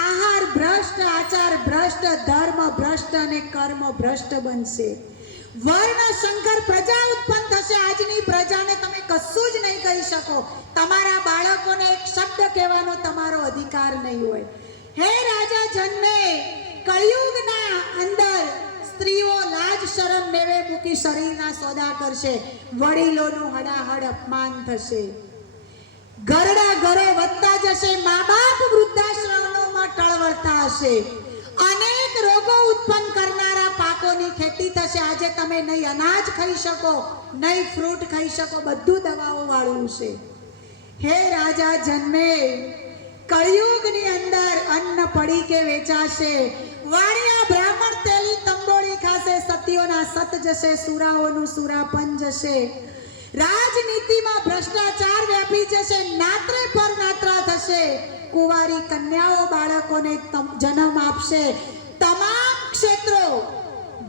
આહાર ભ્રષ્ટ, આચાર ભ્રષ્ટ, ધર્મ ભ્રષ્ટ અને કર્મ ભ્રષ્ટ બનશે. વર્ણ શંકર પ્રજા ઉત્પન્ન થશે. આજની પ્રજાને તમે કશું જ નહીં કહી શકો. તમારા બાળકોને એક શબ્દ કહેવાનો તમારો અધિકાર નહીં હોય. હે રાજા જન્મે, કળિયુગના અંદર સ્ત્રીઓ લાજ શરમ નેવે મૂકી શરીરના સોદા કરશે. વડીલોનું હડાહડ અપમાન થશે. ઘરડા ઘરો વધતા જશે. મા બાપ વૃદ્ધાશ્રમોમાં ટળવળતા હશે. અનેક રોગો ઉત્પન્ન કરનારા પાકોની ખેતી થશે. આજે તમે નહીં અનાજ ખાઈ શકો, નહીં ફ્રૂટ ખાઈ શકો, બધું દવાઓ વાળું છે. હે રાજા જન્મે, કળિયુગની અંદર અન્ન પડીકે વેચાશે. વાણિયા બ્રાહ્મણ તેલી તંબોળી ખાશે. સતીઓના સત જશે, સુરાઓનું સુરાપન જશે. રાજનીતિમાં ભ્રષ્ટાચાર વ્યાપી જશે. નાત્રે પર નાત્રા થશે. કુંવારી કન્યાઓ બાળકોને જન્મ આપશે. તમામ ક્ષેત્રો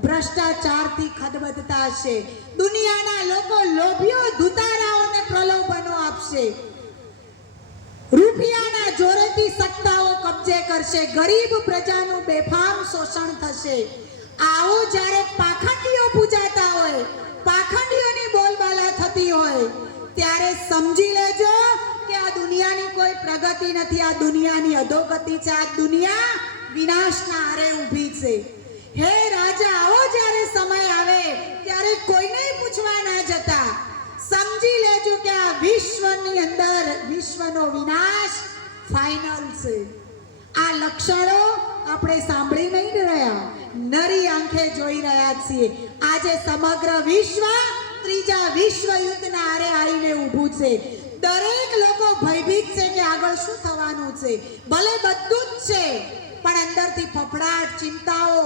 ભ્રષ્ટાચારથી ખદબદતા હશે. દુનિયાના લોકો લોભીઓ ધુતારાઓને પ્રલોભનો આપશે. રૂપિયાના જોરેથી સત્તાઓ કબજે કરશે. ગરીબ પ્રજાનું બેફામ શોષણ થશે. આવો જ્યારે પાખંડીઓ પૂજાતા હોય, પાખંડીઓની બોલબાલા થતી હોય, ત્યારે સમજી લેજો કે આ દુનિયાની કોઈ પ્રગતિ નથી. આ દુનિયાની અધોગતિ છે. આ દુનિયા વિનાશના આરે ઊભી છે. હે રાજા, આવો જ્યારે સમય આવે ત્યારે કોઈને પૂછવા ના જતા. સમજી લેજો કે આ વિશ્વની અંદર વિશ્વનો વિનાશ ફાઇનલ છે. આ લક્ષણો આપણે સાંભળી નહીં રહ્યા, નરી આંખે જોઈ રહ્યા છીએ. આજે સમગ્ર વિશ્વ ત્રીજા વિશ્વ યુદ્ધના આરે આવીને ઊભું છે. દરેક લોકો ભયભીત છે કે આગળ શું થવાનું છે. ભલે બધું જ છે, પણ અંદરથી ફફડાટ, ચિંતાઓ,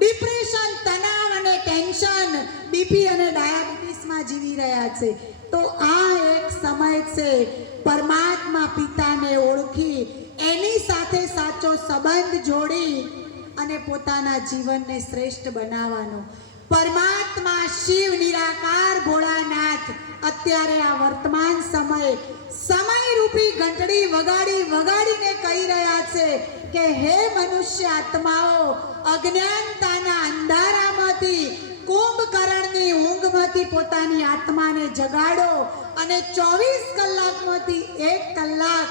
ડિપ્રેશન, તણાવ અને ટેન્શન, બીપી અને ડાયાબિટીસમાં જીવી રહ્યા છે. તો આ એક સમય છે પરમાત્મા પિતાને ઓળખી, એની સાથે સાચો સંબંધ જોડી અને પોતાના જીવનને શ્રેષ્ઠ બનાવવાનો. પરમાત્મા શિવ નિરાકાર ભોળાનાથ અત્યારે આ વર્તમાન સમયે સમયરૂપી ઘંટડી વગાડી વગાડીને કહી રહ્યા છે કે હે મનુષ્ય આત્માઓ, અજ્ઞાનતાના અંધારામાંથી, કુંભકર્ણની ઊંઘમાંથી પોતાની આત્માને જગાડો અને 24 કલાકમાંથી 1 કલાક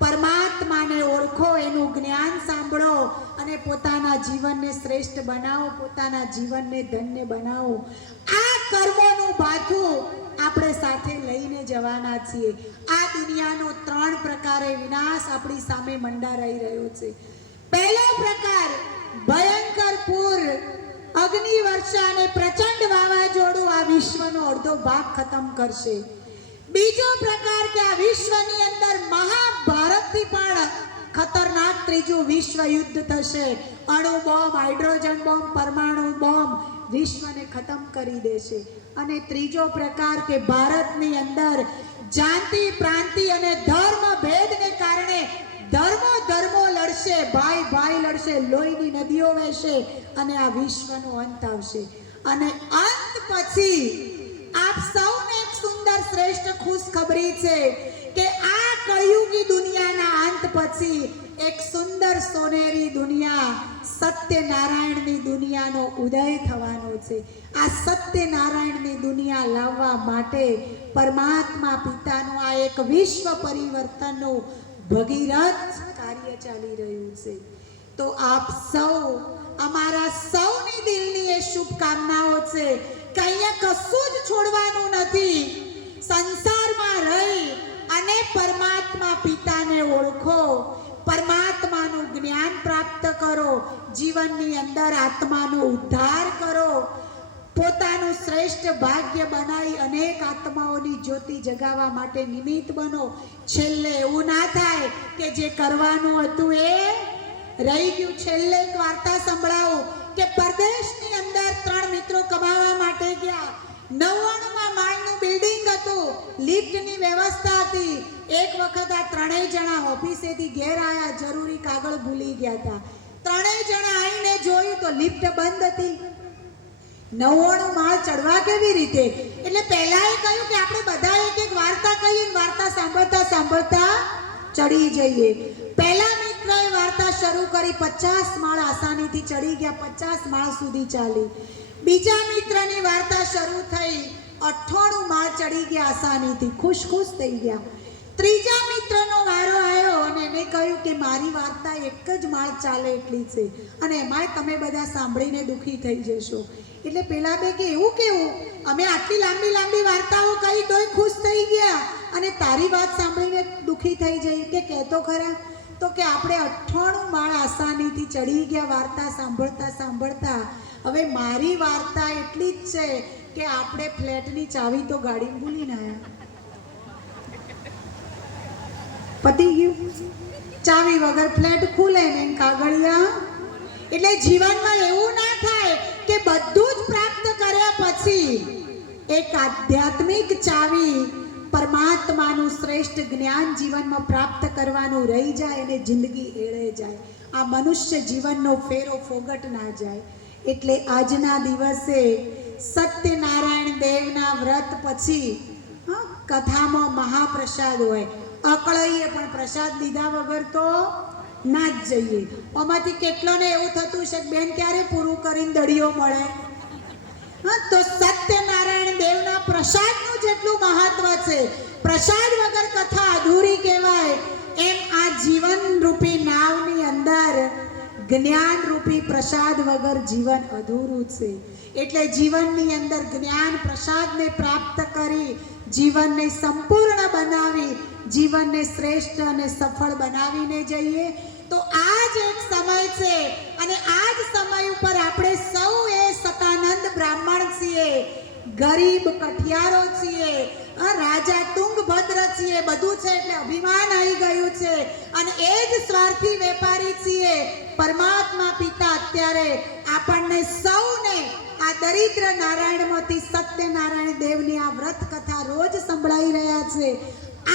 પરમાત્માને ઓળખો, એનું જ્ઞાન સાંભળો અને પોતાના જીવનને શ્રેષ્ઠ બનાવો, પોતાના જીવનને ધન્ય બનાવો. આ કર્મોનું બાથું આપણે સાથે લઈને જવાના છીએ. આ દુનિયાનો 3 પ્રકારે વિનાશ આપણી સામે મંડારાઈ રહ્યો છે. પહેલો પ્રકાર ભયંકર પૂર, અગ્નિ વર્ષા અને પ્રચંડ વાવાઝોડું આ વિશ્વનો અડધો ભાગ ખતમ કરશે. બીજો પ્રકાર કે આ વિશ્વની અંદર મહાભારતથી પણ ખતરનાક ત્રીજું વિશ્વ યુદ્ધ થશે. અણુ બોમ્બ, હાઇડ્રોજન બોમ્બ, પરમાણુ બોમ્બ વિશ્વને ખતમ કરી દેશે. અને ત્રીજો પ્રકાર કે ભારતની અંદર જાતિ, પ્રાંતિ અને ધર્મ ભેદને કારણે ધર્મો લડશે, ભાઈ લડશે, લોહીની નદીઓ વહેશે અને આ વિશ્વનો અંત આવશે. અને અંત પછી આપ સૌને એક સુંદર શ્રેષ્ઠ ખુશખબરી છે કે આ કળિયુગી દુનિયાના અંત પછી એક સુંદર સોનેરી દુનિયા, સત્યનારાયણની દુનિયાનો ઉદય થવાનો છે. આ સત્યનારાયણની દુનિયા લાવવા માટે પરમાત્મા પિતાનું આ એક વિશ્વ પરિવર્તનનું ભગીરથ કાર્ય ચાલી રહ્યું છે. તો આપ સૌ, અમારા સૌની દિલની એ શુભકામનાઓ છે કે અહીંયા કશું જ છોડવાનું નથી. સંસારમાં રહી અને પરમાત્મા પિતાને ઓળખો, પરમાત્માનું જ્ઞાન પ્રાપ્ત કરો, જીવનની અંદર આત્માનો ઉદ્ધાર કરો, પોતાનું શ્રેષ્ઠ ભાગ્ય બનાવી અનેક આત્માઓની જ્યોતિ જગાવવા માટે નિમિત્ત બનો. છેલ્લે એવું ના થાય કે જે કરવાનું હતું એ રહી ગયું. છેલ્લે એક વાર્તા સંભળાવું કે પરદેશની અંદર 3 મિત્રો કમાવા માટે ગયા. 99માં માળનું બિલ્ડિંગ હતું, લિફ્ટની વ્યવસ્થા હતી. એક વખત આ 3 જણા ઓફિસેથી ઘેર આવ્યા, જરૂરી કાગળ ભૂલી ગયા હતા. 3 જણા આવીને જોયું તો લિફ્ટ બંધ હતી. 99 માળ ચડવા કેવી રીતે? એટલે પહેલા એ કહ્યું કે આપણે બધા એક વાર્તા કહીએ, વાર્તા સાંભળતા સાંભળતા ચડી જઈએ. પહેલા મિત્રએ વાર્તા શરૂ કરી, 50 માળ આસાનીથી ચડી ગયા, 50 માળ સુધી ચાલી. બીજા મિત્રની વાર્તા શરૂ થઈ, 98 માળ ચડી ગયા આસાનીથી, ખુશ ખુશ થઈ ગયા. ત્રીજા મિત્રનો વારો આવ્યો અને એને કહ્યું કે મારી વાર્તા એક જ માળ ચાલે એટલી છે અને એમાંય તમે બધા સાંભળીને દુઃખી થઈ જશો. એટલે પેલા બે કે એવું કેવું? અમે આટલી લાંબી લાંબી વાર્તાઓ કહી તોય ખુશ થઈ ગયા અને તારી વાત સાંભળીને દુઃખી થઈ જઈ. કે કહેતો ખરા? તો કે આપણે 98 માળ આસાનીથી ચડી ગયા વાર્તા સાંભળતા સાંભળતા. હવે મારી વાર્તા એટલી જ છે કે આપણે ફ્લેટની ચાવી તો ગાડીમાં ભૂલીને આવ્યા. પતી ગયું. ચાવી વગર ફ્લેટ ખુલે ને કાગળિયા. એટલે જીવનમાં એવું ના થાય કે બધું જ પ્રાપ્ત કર્યા પછી એક આધ્યાત્મિક ચાવી, પરમાત્માનું શ્રેષ્ઠ જ્ઞાન જીવનમાં પ્રાપ્ત કરવાનું રહી જાય અને જિંદગી એળે જાય. આ મનુષ્ય જીવનનો ફેરો ફોગટ ના જાય. એટલે આજના દિવસે સત્યનારાયણ દેવના વ્રત પછી કથામાં મહાપ્રસાદ હોય. અકળાઈએ પણ પ્રસાદ લીધા વગર તો ના જ જઈએ. આમાંથી કેટલોને એવું થતું છે બેન ક્યારે પૂરું કરીને દળિયો મળે. તો સત્યનારાયણ દેવના પ્રસાદનું જેટલું મહત્વ છે, પ્રસાદ વગર કથા અધૂરી કહેવાય, એમ આ જીવન રૂપી નાવની અંદર જ્ઞાન રૂપી પ્રસાદ વગર જીવન અધૂરું છે. એટલે જીવનની અંદર જ્ઞાન પ્રસાદને પ્રાપ્ત કરી જીવનને સંપૂર્ણ બનાવી, જીવનને શ્રેષ્ઠ અને સફળ બનાવીને જઈએ. તો આ જ એક સમય છે અને આ જ સમય ઉપર આપણે સૌ એ સતાનંદ બ્રાહ્મણ છીએ, ગરીબ કઠિયારો છીએ, રાજા તુંગભદ્ર છીએ, બધું છે એટલે અભિમાન આવી ગયું છે અને એ જ સ્વાર્થી વેપારી છીએ. પરમાત્મા પિતા અત્યારે આપણને સૌને આ દરિદ્ર નારાયણમાંથી સત્યનારાયણ દેવની આ વ્રત કથા રોજ સંભળાઈ રહ્યા છે.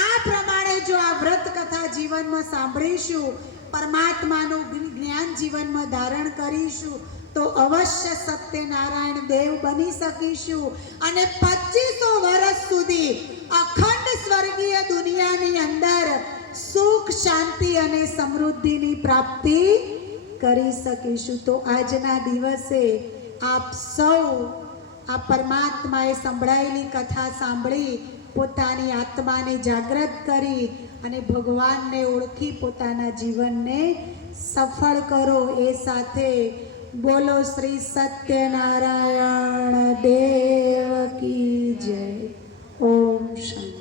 આ પ્રમાણે જો આ વ્રત કથા જીવનમાં સાંભળીશું, પરમાત્માનું જ્ઞાન જીવનમાં ધારણ કરીશું તો અવશ્ય સત્યનારાયણ દેવ બની શકીશું અને 2500 વર્ષ સુધી અખંડ સ્વર્ગીય દુનિયાની અંદર સુખ, શાંતિ અને સમૃદ્ધિની પ્રાપ્તિ કરી શકીશું. તો આજના દિવસે આપ સૌ આ પરમાત્માએ સંભળાયેલી કથા સાંભળી પોતાની આત્માને જાગૃત કરી અને ભગવાનને ઓળખી પોતાના જીવનને સફળ કરો. એ સાથે બોલો શ્રી સત્યનારાયણ દેવ કી જય. ઓમ શાંતિ.